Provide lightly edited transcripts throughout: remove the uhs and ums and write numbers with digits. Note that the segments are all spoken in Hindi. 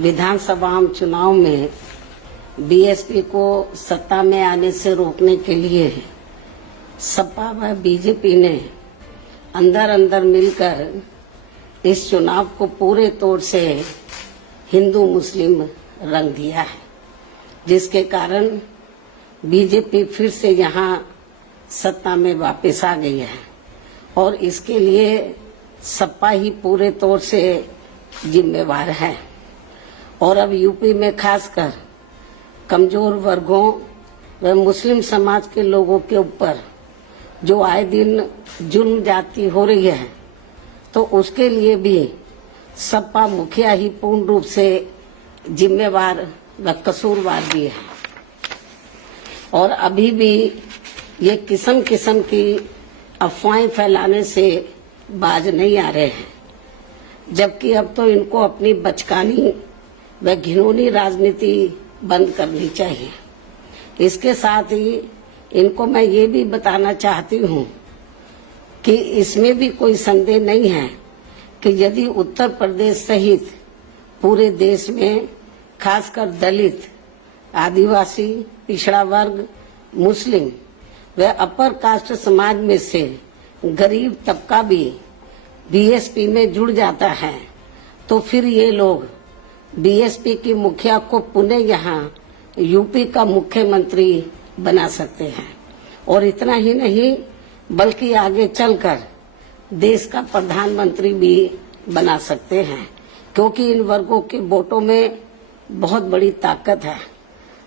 विधानसभा चुनाव में बीएसपी को सत्ता में आने से रोकने के लिए सपा व बीजेपी ने अंदर अंदर मिलकर इस चुनाव को पूरे तौर से हिंदू मुस्लिम रंग दिया है, जिसके कारण बीजेपी फिर से यहाँ सत्ता में वापस आ गई है और इसके लिए सपा ही पूरे तौर से जिम्मेवार है। और अब यूपी में खासकर कमजोर वर्गों व मुस्लिम समाज के लोगों के ऊपर जो आए दिन जुल्म जाती हो रही है, तो उसके लिए भी सपा मुखिया ही पूर्ण रूप से जिम्मेवार व कसूरवार भी है। और अभी भी ये किस्म किस्म की अफवाहें फैलाने से बाज नहीं आ रहे हैं, जबकि अब तो इनको अपनी बचकानी व घिनौनी राजनीति बंद करनी चाहिए। इसके साथ ही इनको मैं ये भी बताना चाहती हूँ कि इसमें भी कोई संदेह नहीं है कि यदि उत्तर प्रदेश सहित पूरे देश में खासकर दलित, आदिवासी, पिछड़ा वर्ग, मुस्लिम व अपर कास्ट समाज में से गरीब तबका भी बीएसपी में जुड़ जाता है, तो फिर ये लोग बीएसपी की मुखिया को पुनः यहाँ यूपी का मुख्यमंत्री बना सकते हैं। और इतना ही नहीं बल्कि आगे चलकर देश का प्रधानमंत्री भी बना सकते हैं, क्योंकि इन वर्गों के वोटों में बहुत बड़ी ताकत है,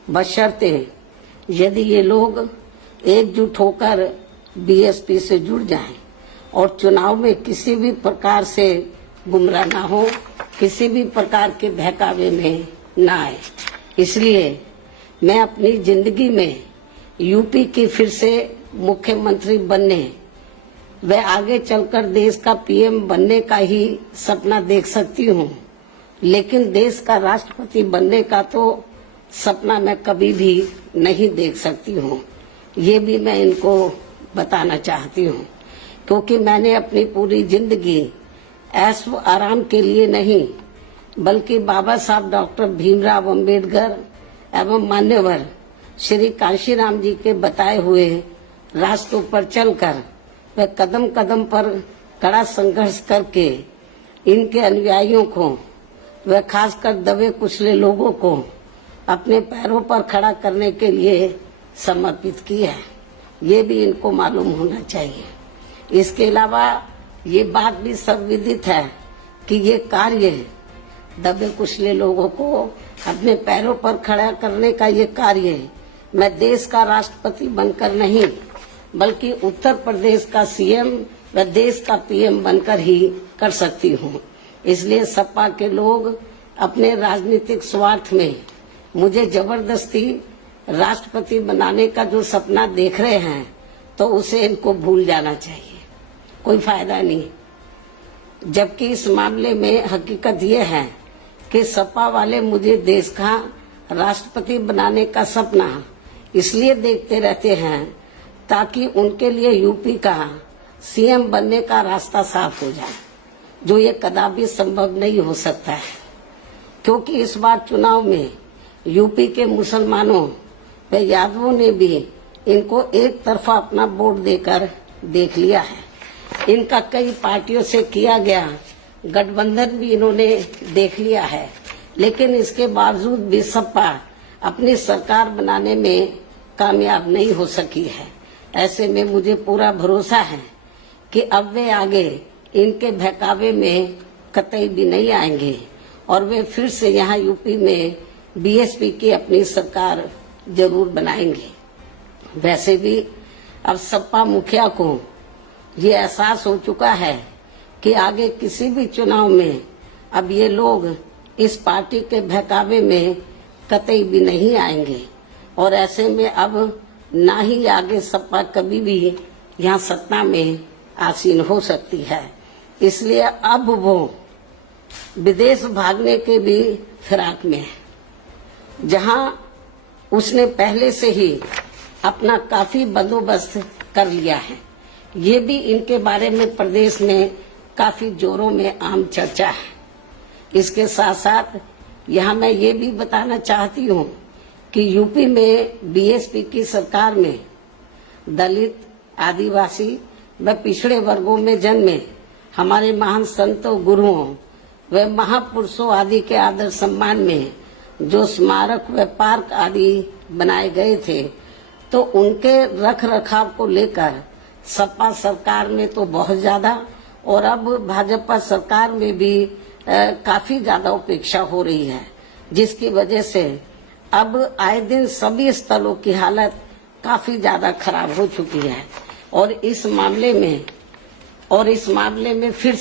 बशर्ते यदि ये लोग एकजुट होकर बीएसपी से जुड़ जाएं और चुनाव में किसी भी प्रकार से गुमराह ना हो, किसी भी प्रकार के बहकावे में ना आए। इसलिए मैं अपनी जिंदगी में यूपी की फिर से मुख्यमंत्री बनने व आगे चलकर देश का पीएम बनने का ही सपना देख सकती हूँ, लेकिन देश का राष्ट्रपति बनने का तो सपना मैं कभी भी नहीं देख सकती हूँ। ये भी मैं इनको बताना चाहती हूँ, क्योंकि मैंने अपनी पूरी जिंदगी ऐश व आराम के लिए नहीं बल्कि बाबा साहब डॉक्टर भीमराव अंबेडकर एवं मान्यवर श्री कांशीराम जी के बताए हुए रास्तों पर चलकर व कदम कदम पर कड़ा संघर्ष करके इनके अनुयायियों को व खासकर दबे कुचले लोगों को अपने पैरों पर खड़ा करने के लिए समर्पित किया है। ये भी इनको मालूम होना चाहिए। इसके अलावा ये बात भी सर्वविदित है कि ये कार्य दबे कुचले लोगों को अपने पैरों पर खड़ा करने का ये कार्य मैं देश का राष्ट्रपति बनकर नहीं बल्कि उत्तर प्रदेश का सीएम व देश का पीएम बनकर ही कर सकती हूँ। इसलिए सपा के लोग अपने राजनीतिक स्वार्थ में मुझे जबरदस्ती राष्ट्रपति बनाने का जो सपना देख रहे हैं, तो उसे इनको भूल जाना चाहिए, कोई फायदा नहीं। जबकि इस मामले में हकीकत ये है कि सपा वाले मुझे देश का राष्ट्रपति बनाने का सपना इसलिए देखते रहते हैं ताकि उनके लिए यूपी का सीएम बनने का रास्ता साफ हो जाए, जो ये कदापि संभव नहीं हो सकता है। क्योंकि इस बार चुनाव में यूपी के मुसलमानों व यादवों ने भी इनको एक तरफा अपना वोट देकर देख लिया है। इनका कई पार्टियों से किया गया गठबंधन भी इन्होंने देख लिया है, लेकिन इसके बावजूद भी सपा अपनी सरकार बनाने में कामयाब नहीं हो सकी है। ऐसे में मुझे पूरा भरोसा है कि अब वे आगे इनके बहकावे में कतई भी नहीं आएंगे और वे फिर से यहाँ यूपी में बीएसपी की अपनी सरकार जरूर बनाएंगे। वैसे भी अब सपा मुखिया को ये एहसास हो चुका है कि आगे किसी भी चुनाव में अब ये लोग इस पार्टी के बहकावे में कतई भी नहीं आएंगे और ऐसे में अब ना ही आगे सपा कभी भी यहाँ सत्ता में आसीन हो सकती है। इसलिए अब वो विदेश भागने के भी फिराक में है, जहाँ उसने पहले से ही अपना काफी बंदोबस्त कर लिया है। ये भी इनके बारे में प्रदेश में काफी जोरों में आम चर्चा है। इसके साथ साथ यहाँ मैं ये भी बताना चाहती हूँ कि यूपी में बीएसपी की सरकार में दलित, आदिवासी व पिछड़े वर्गों में जन्मे हमारे महान संतों, गुरुओं व महापुरुषों आदि के आदर सम्मान में जो स्मारक व पार्क आदि बनाए गए थे, तो उनके रख रखाव को लेकर सपा सरकार में तो बहुत ज्यादा और अब भाजपा सरकार में भी काफी ज्यादा उपेक्षा हो रही है, जिसकी वजह से अब आए दिन सभी स्थलों की हालत काफी ज्यादा खराब हो चुकी है। और इस मामले में फिर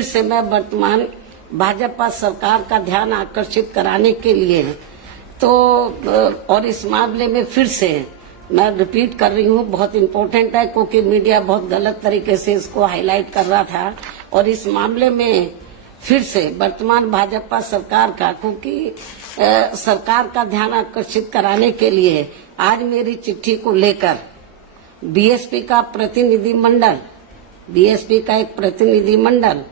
से मैं वर्तमान भाजपा सरकार का ध्यान आकर्षित कराने के लिए और इस मामले में फिर से मैं रिपीट कर रही हूँ, बहुत इम्पोर्टेंट है क्योंकि मीडिया बहुत गलत तरीके से इसको हाईलाइट कर रहा था। और इस मामले में फिर से वर्तमान भाजपा सरकार का, क्योंकि सरकार का ध्यान आकर्षित कराने के लिए आज मेरी चिट्ठी को लेकर बीएसपी का एक प्रतिनिधि मंडल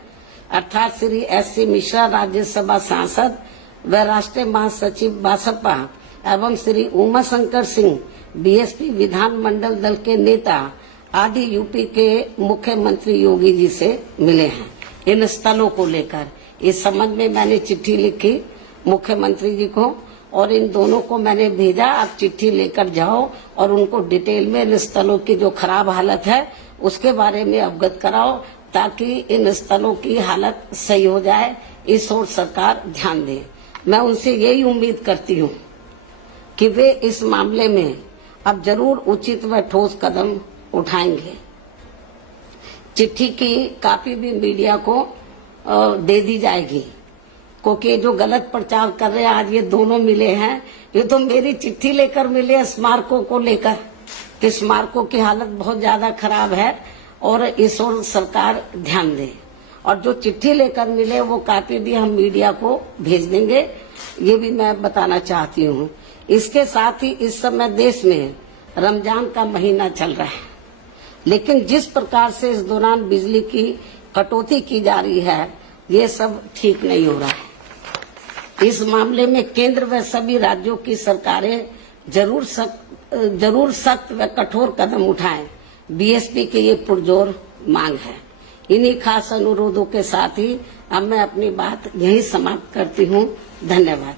अर्थात श्री एस.सी. मिश्रा, राज्यसभा सांसद व राष्ट्रीय महासचिव बसपा एवं श्री उमा शंकर सिंह, बीएसपी विधानमंडल दल के नेता आदि यूपी के मुख्यमंत्री योगी जी से मिले हैं। इन स्थलों को लेकर इस संबंध में मैंने चिट्ठी लिखी मुख्यमंत्री जी को और इन दोनों को मैंने भेजा, आप चिट्ठी लेकर जाओ और उनको डिटेल में इन स्थलों की जो खराब हालत है उसके बारे में अवगत कराओ, ताकि इन स्थलों की हालत सही हो जाए। इस ओर सरकार ध्यान दे। मैं उनसे यही उम्मीद करती हूँ कि वे इस मामले में अब जरूर उचित व ठोस कदम उठाएंगे। चिट्ठी की कॉपी भी मीडिया को दे दी जाएगी, क्योंकि जो गलत प्रचार कर रहे हैं, आज ये दोनों मिले हैं, ये तो मेरी चिट्ठी लेकर मिले स्मारकों को लेकर कि स्मारकों की हालत बहुत ज्यादा खराब है और इस ओर सरकार ध्यान दे। और जो चिट्ठी लेकर मिले वो कॉपी भी हम मीडिया को भेज देंगे, ये भी मैं बताना चाहती हूँ। इसके साथ ही इस समय देश में रमजान का महीना चल रहा है, लेकिन जिस प्रकार से इस दौरान बिजली की कटौती की जा रही है, ये सब ठीक नहीं हो रहा है। इस मामले में केंद्र व सभी राज्यों की सरकारें जरूर सख्त व कठोर कदम उठाएं। बीएसपी की ये पुरजोर मांग है। इन्हीं खास अनुरोधों के साथ ही अब मैं अपनी बात यहीं समाप्त करती हूँ। धन्यवाद।